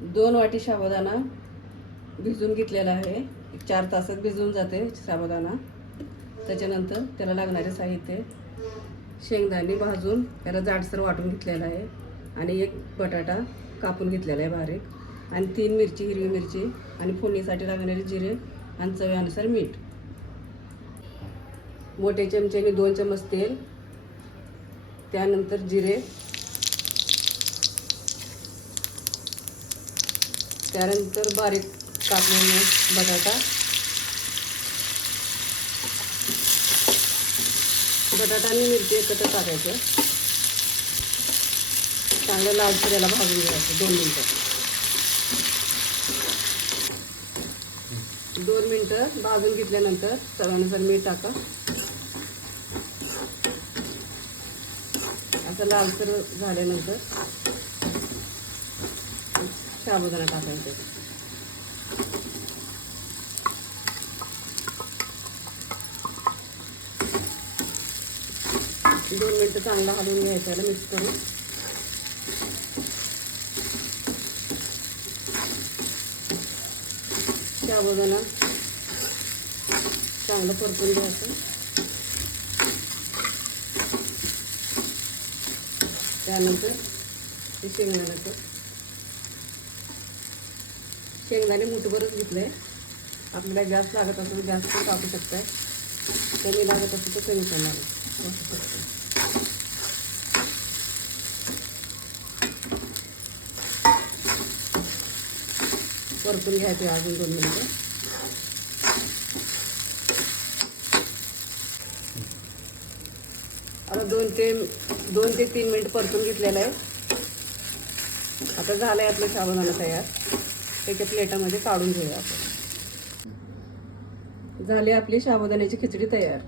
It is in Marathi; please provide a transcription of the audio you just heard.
2 वाटी साबुदाणा भिजून घेतलेला आहे. 4 तासात भिजून जाते साबुदाणा. त्याच्यानंतर त्याला लागणारे साहित्य: शेंगदाणे भाजून त्याला जाडसर वाटून घेतलेला आहे आणि 1 बटाटा कापून घेतलेला आहे बारीक, आणि 3 मिरची, हिरवी मिरची, आणि फोडणीसाठी लागणारे जिरे आणि चवीनुसार मीठ. मोठ्या चमच्याने 2 चमच तेल, त्यानंतर जिरे, त्यानंतर बारीक कापलेला बटाटा आणि मिरची एकत्र टाकायचं. चांगलं लालसर याला भाजून घ्यायचं 2 मिनटं. 2 मिनटं भाजून घेतल्यानंतर चवीनुसार मीठ टाका. असं लालसर झाल्यानंतर साबुदाणा टाकायचा. 2 मिनटं चांगला हलवून घ्यायचं, याला मिक्स करून. साबुदाणा चांगलं परतून घ्यायचं. त्यानंतर हे शेंगदाणे मुठभरच घेतले. आपल्याला जास्त लागत असेल जास्त टाकू शकताय, कमी लागत असेल तर कमी करणार. परतून घ्यायचे अजून 2 मिनिटं. आता 2 ते 3 मिनिट परतून घेतलेलं आहे. आता झालं आहे आपलं साबुदाणा तयार. एका प्लेटामध्ये काढून घेऊया आपण. झाली आपली साबुदाण्याची खिचडी तयार.